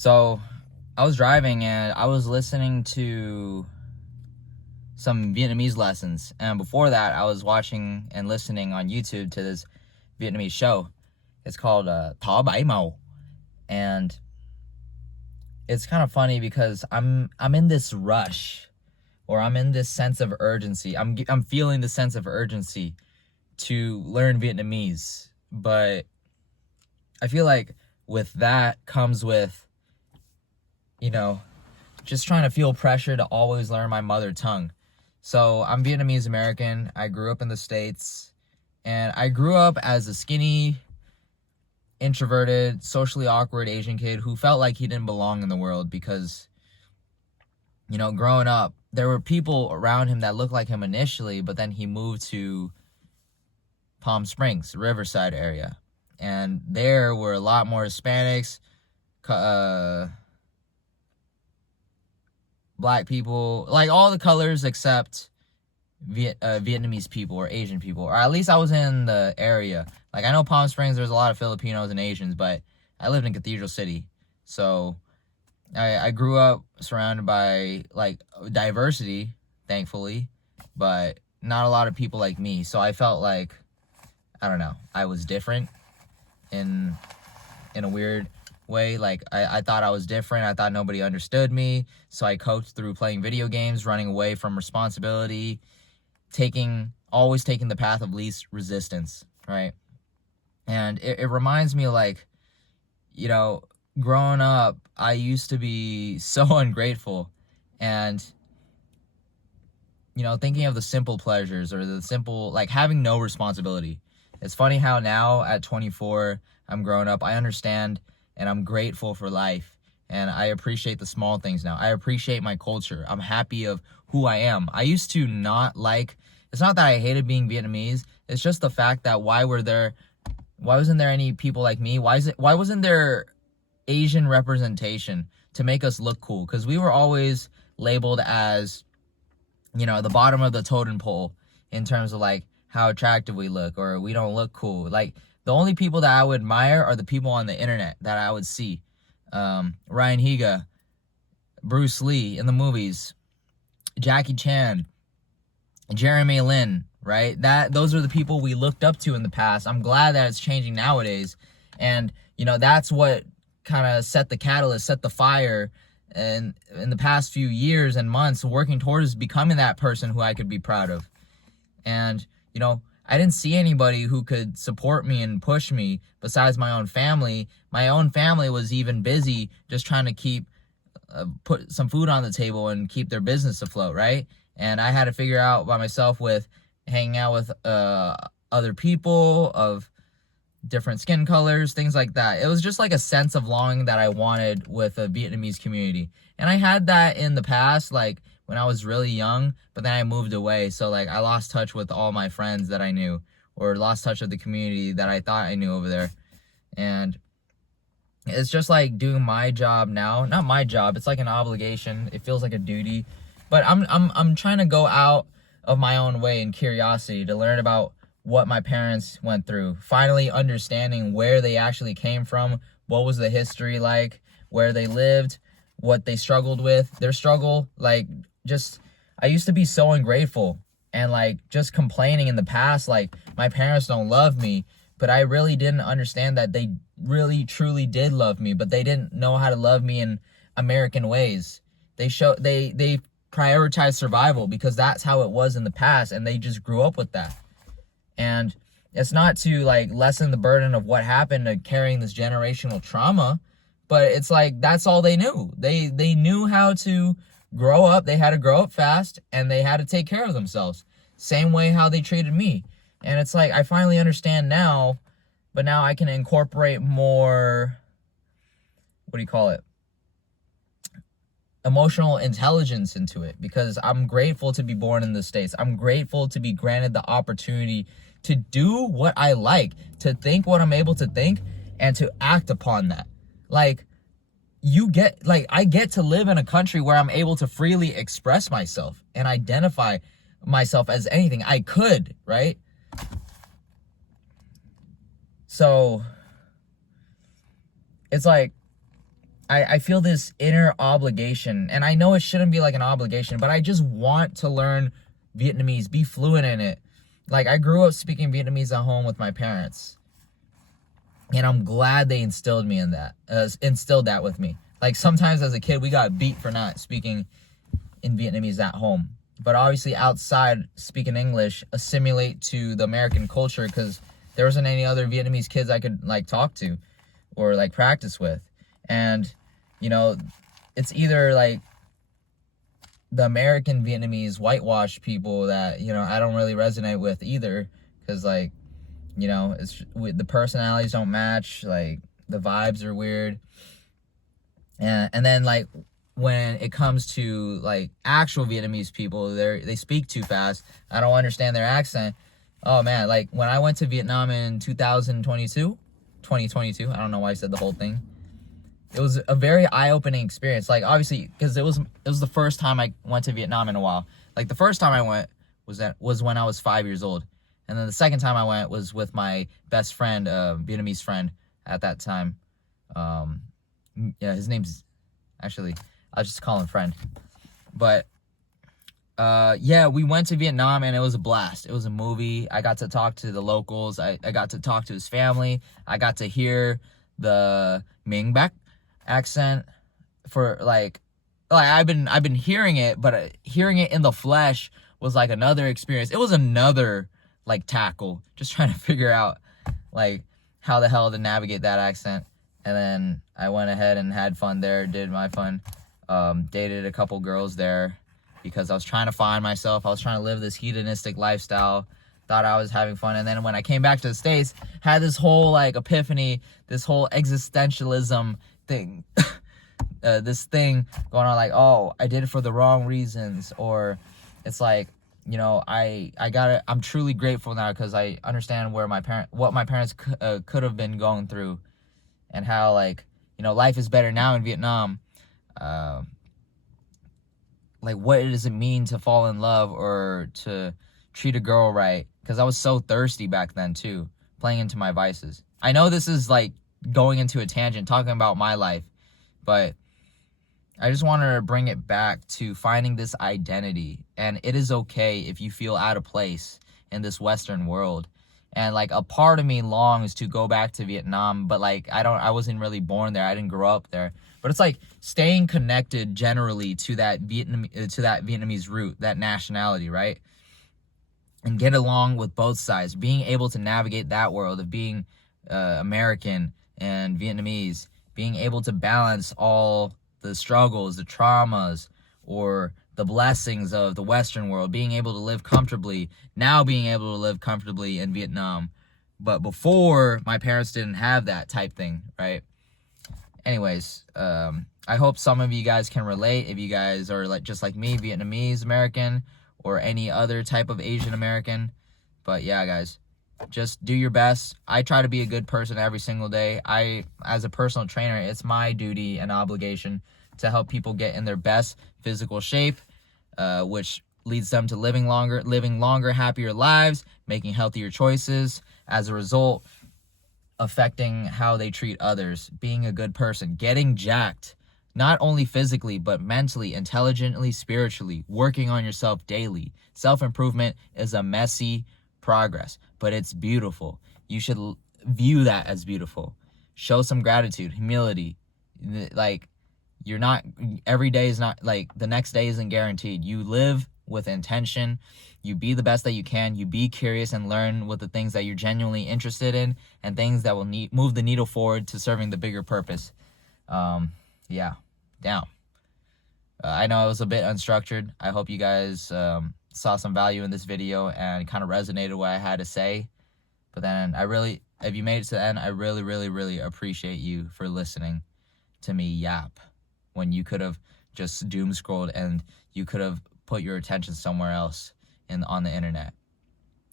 So I was driving and I was listening to some Vietnamese lessons. And before that, I was watching and listening on YouTube to this Vietnamese show. It's called Thọ Bảy Màu. And it's kind of funny because I'm in this rush, or I'm in this sense of urgency. I'm feeling the sense of urgency to learn Vietnamese. But I feel like with that comes with, just trying to feel pressure to always learn my mother tongue. So I'm Vietnamese American. I grew up in the States, and I grew up as a skinny, introverted, socially awkward Asian kid who felt like he didn't belong in the world because, growing up, there were people around him that looked like him initially, but then he moved to Palm Springs, Riverside area. And there were a lot more Hispanics, black people, like all the colors except Vietnamese people or Asian people, or at least I was in the area. Like, I know Palm Springs, there's a lot of Filipinos and Asians, but I lived in Cathedral City, so I grew up surrounded by like diversity, thankfully, but not a lot of people like me. So I felt like, I don't know, I was different in a weird way. Like, I thought I was different. I thought nobody understood me. So I coped through playing video games, running away from responsibility, always taking the path of least resistance, right? And it reminds me, like, growing up, I used to be so ungrateful, and thinking of the simple pleasures, or the simple, like, having no responsibility. It's funny how now at 24, I'm grown up, I understand, and I'm grateful for life, and I appreciate the small things now. I appreciate my culture. I'm happy of who I am. I used to not like, it's not that I hated being Vietnamese, it's just the fact that why wasn't there any people like me? Why wasn't there Asian representation to make us look cool? Because we were always labeled as, the bottom of the totem pole in terms of like how attractive we look, or we don't look cool. Like, the only people that I would admire are the people on the internet that I would see. Ryan Higa, Bruce Lee in the movies, Jackie Chan, Jeremy Lin, right? Those are the people we looked up to in the past. I'm glad that it's changing nowadays. And, that's what kind of set the fire, and in the past few years and months, working towards becoming that person who I could be proud of. And, I didn't see anybody who could support me and push me besides my own family. My own family was even busy just trying to put some food on the table and keep their business afloat, right? And I had to figure out by myself with hanging out with other people of different skin colors, things like that. It was just like a sense of longing that I wanted with a Vietnamese community. And I had that in the past, like when I was really young, but then I moved away. So like I lost touch with all my friends that I knew, or lost touch with the community that I thought I knew over there. And it's just like doing my job now. Not my job, it's like an obligation. It feels like a duty. But I'm trying to go out of my own way in curiosity to learn about what my parents went through. Finally understanding where they actually came from, what was the history like, where they lived, what they struggled with, their struggle. Like, I used to be so ungrateful and like just complaining in the past, like my parents don't love me, but I really didn't understand that they really truly did love me, but they didn't know how to love me in American ways. They prioritize survival because that's how it was in the past, and they just grew up with that. And it's not to like lessen the burden of what happened to carrying this generational trauma, but it's like that's all they knew. They knew how to grow up. They had to grow up fast, and they had to take care of themselves. Same way how they treated me. And it's like I finally understand now, but now I can incorporate more, emotional intelligence into it, because I'm grateful to be born in the States. I'm grateful to be granted the opportunity to do what I like, to think what I'm able to think, and to act upon that. Like, I get to live in a country where I'm able to freely express myself and identify myself as anything I could, right? So it's like I feel this inner obligation, and I know it shouldn't be like an obligation, but I just want to learn Vietnamese, be fluent in it. Like, I grew up speaking Vietnamese at home with my parents, and I'm glad they instilled that with me. Like, sometimes as a kid, we got beat for not speaking in Vietnamese at home. But obviously outside, speaking English, assimilate to the American culture, because there wasn't any other Vietnamese kids I could, like, talk to or, like, practice with. And, you know, it's either, like, the American Vietnamese whitewashed people that, you know, I don't really resonate with either, because, like, you know, the personalities don't match, like, the vibes are weird. And then, like, when it comes to, like, actual Vietnamese people, they speak too fast. I don't understand their accent. Oh man, like, when I went to Vietnam in 2022, I don't know why I said the whole thing. It was a very eye-opening experience. Like, obviously, because it was the first time I went to Vietnam in a while. Like, the first time I went was when I was 5 years old. And then the second time I went was with my best friend, Vietnamese friend at that time. Yeah, his name's, actually, I'll just call him friend. But yeah, we went to Vietnam, and it was a blast. It was a movie. I got to talk to the locals. I got to talk to his family. I got to hear the Minh Bac accent for, like I've been hearing it, but hearing it in the flesh was like another experience. It was another, like, tackle, just trying to figure out, like, how the hell to navigate that accent. And then I went ahead and had fun there, did my fun, dated a couple girls there, because I was trying to find myself. I was trying to live this hedonistic lifestyle, thought I was having fun. And then when I came back to the States, had this whole, like, epiphany, this whole existentialism thing, this thing going on, like, oh, I did it for the wrong reasons. Or it's like, you know, I'm truly grateful now, because I understand what my parents could have been going through, and how, like, you know, life is better now in Vietnam. Like, what does it mean to fall in love or to treat a girl right? Because I was so thirsty back then too, playing into my vices. I know this is, like, going into a tangent, talking about my life, but I just wanted to bring it back to finding this identity. And it is okay if you feel out of place in this Western world. And, like, a part of me longs to go back to Vietnam, but, like, I wasn't really born there. I didn't grow up there. But it's like staying connected generally to that Vietnamese root, that nationality, right? And get along with both sides, being able to navigate that world of being American and Vietnamese, being able to balance all the struggles, the traumas, or the blessings of the Western world, being able to live comfortably, now being able to live comfortably in Vietnam. But before, my parents didn't have that type thing, right? Anyways, I hope some of you guys can relate, if you guys are, like, just like me, Vietnamese American, or any other type of Asian American. But yeah, guys, just do your best. I try to be a good person every single day. As a personal trainer, it's my duty and obligation to help people get in their best physical shape, which leads them to living longer, happier lives, making healthier choices. As a result, affecting how they treat others, being a good person, getting jacked, not only physically, but mentally, intelligently, spiritually, working on yourself daily. Self-improvement is a messy progress, but it's beautiful. You should view that as beautiful. Show some gratitude, humility. Like, every day is not, like, the next day isn't guaranteed. You live with intention. You be the best that you can. You be curious and learn with the things that you're genuinely interested in, and things that will move the needle forward to serving the bigger purpose. Yeah, down. I know it was a bit unstructured. I hope you guys saw some value in this video and kind of resonated what I had to say. But then if you made it to the end, I really, really, really appreciate you for listening to me yap, when you could have just doom scrolled and you could have put your attention somewhere else on the internet.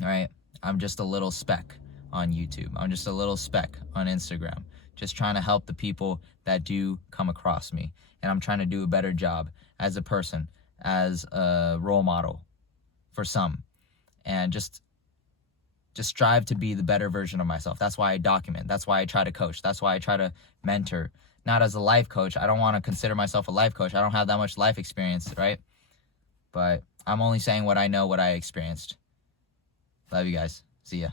All right, I'm just a little speck on YouTube. I'm just a little speck on Instagram, just trying to help the people that do come across me. And I'm trying to do a better job as a person, as a role model for some, and just strive to be the better version of myself. That's why I document. That's why I try to coach. That's why I try to mentor, not as a life coach. I don't want to consider myself a life coach. I don't have that much life experience, right? But I'm only saying what I know, what I experienced. Love you guys. See ya.